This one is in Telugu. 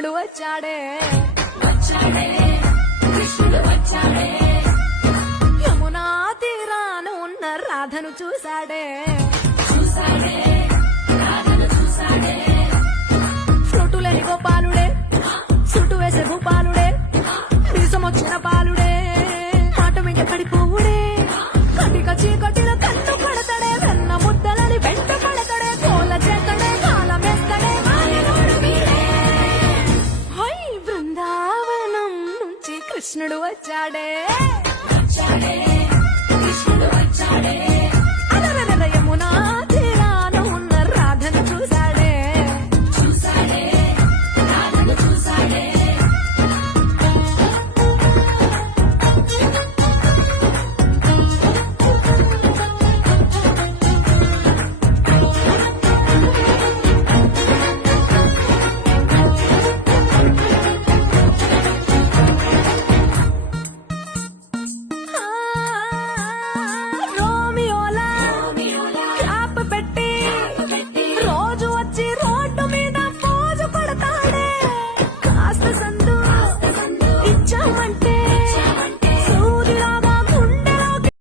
కృష్ణుడు వచ్చాడే యమునా తీరాన ఉన్న రాధను చూశాడే ఫ్రూటు లేని గోపాలుడే సుటు వేసే భూపాలుడే మీసమొచ్చిన పాలుడే